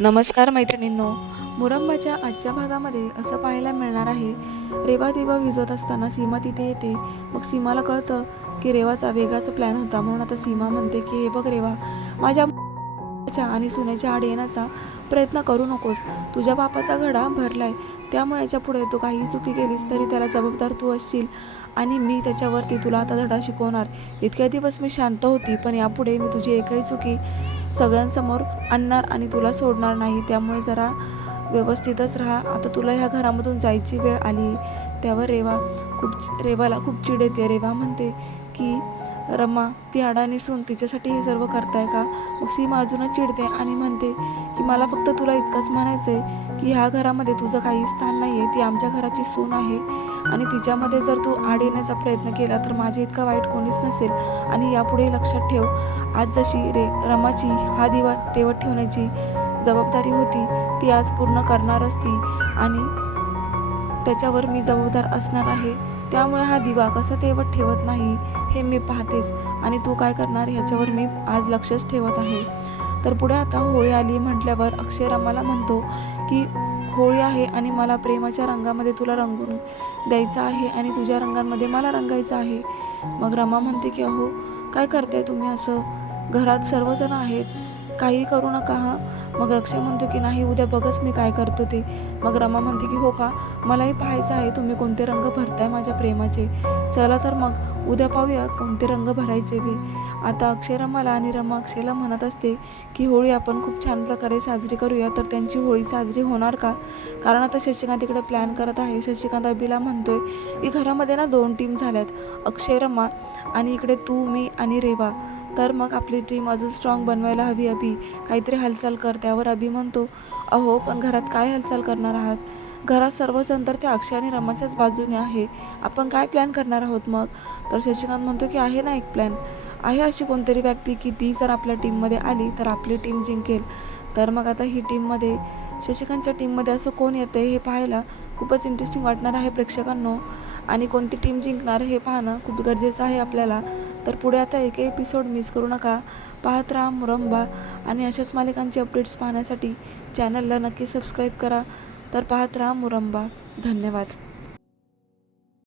नमस्कार मैत्रिणींनो. मुरंबाच्या आजच्या भागामध्ये असं पाहायला मिळणार आहे रेवा देवा विजवत असताना सीमा तिथे येते. मग सीमाला कळतं की रेवाचा वेगळाच प्लॅन होता म्हणून आता सीमा म्हणते की हे बघ रेवा माझ्या आणि सुन्याच्या आड येण्याचा प्रयत्न करू नकोस. तुझ्या बापाचा घडा भरलाय. त्यामुळे याच्यापुढे तू काही चुकी केलीस तरी त्याला जबाबदार तू असशील आणि मी त्याच्यावरती तुला आता धडा शिकवणार. इतक्या दिवस मी शांत होती पण यापुढे मी तुझी एकही चुकी सगळ्यांसमोर आणणार आणि तुला सोडणार नाही त्यामुळे जरा व्यवस्थितच राहा. आता तुला ह्या घरामधून जायची वेळ आली. त्यावर रेवा खूप रेवाला खूप चिड येते. रेवा म्हणते की रमा ती अडाणी सून तिच्यासाठी हे सर्व करताय का? मग सीमा अजूनच चिडते आणि म्हणते की मला फक्त तुला इतकंच म्हणायचं आहे की ह्या घरामध्ये तुझं काही स्थान नाही आहे ती आमच्या घराची सून आहे आणि तिच्यामध्ये जर तू आड येण्याचा प्रयत्न केला तर माझे इतका वाईट कोणीच नसेल. आणि यापुढे लक्षात ठेव आज जशी रे रमाची हा दिवा टेवत ठेवण्याची जबाबदारी होती ती आज पूर्ण करणारच ती आणि त्याच्यावर मी जबाबदार असणार आहे. त्यामुळे हा दिवा कसा तेवत ठेवत नाही हे मी पाहतेच. आणि तू काय करणार ह्याच्यावर मी आज लक्षच ठेवत आहे. तर पुढे आता होळी आली म्हटल्यावर अक्षय रमाला म्हणतो की होळी आहे आणि मला प्रेमाच्या रंगामध्ये तुला रंगून द्यायचं आहे आणि तुझ्या रंगांमध्ये मला रंगायचं आहे. मग रमा म्हणते की अहो काय करताय तुम्ही असं? घरात सर्वजण आहेत. काही करू नका हा. मग रक्षा म्हणतो की नाही उद्या बघच मी काय करतो ते. मग रमा म्हणते की हो का? मलाही पाहायचं आहे तुम्ही कोणते रंग भरताय माझ्या प्रेमाचे. चला तर मग. उद्या पाहूया कोणते रंग भरायचे ते. आता अक्षय रमाला आणि रमा अक्षयला म्हणत असते की होळी आपण खूप छान प्रकारे साजरी करूया तर त्यांची होळी साजरी होणार का? कारण आता शशिकांत इकडे प्लॅन करत आहे. शशिकांत अभिला म्हणतोय की घरामध्ये ना दोन टीम झाल्यात अक्षय रमा आणि इकडे तू मी आणि रेवा. तर मग आपली टीम अजून स्ट्रॉंग बनवायला हवी अभि. काहीतरी हालचाल कर त्यावर अभि म्हणतो. अहो पण घरात काय हालचाल करणार आहात? घरात सर्वजण तर त्या अक्षय आणि रमाच्याच बाजूने आहे. आपण काय प्लॅन करणार आहोत मग? तर शशिकांत म्हणतो की आहे ना एक प्लॅन आहे अशी कोणतरी व्यक्ती की ती जर आपल्या टीममध्ये आली तर आपली टीम जिंकेल. तर मग आता ही टीममध्ये शशिकांतच्या टीममध्ये असं कोण येतं हे पाहायला खूपच इंटरेस्टिंग वाटणार आहे प्रेक्षकांनो. आणि कोणती टीम जिंकणार हे पाहणं खूप गरजेचं आहे आपल्याला. तर पुढे आता एक एपिसोड मिस करू नका. पाहत राहा मुरंबा. आणि अशाच मालिकांचे अपडेट्स पाहण्यासाठी चॅनलला नक्की सबस्क्राईब करा. तर पाहत राहा मुरंबा. धन्यवाद.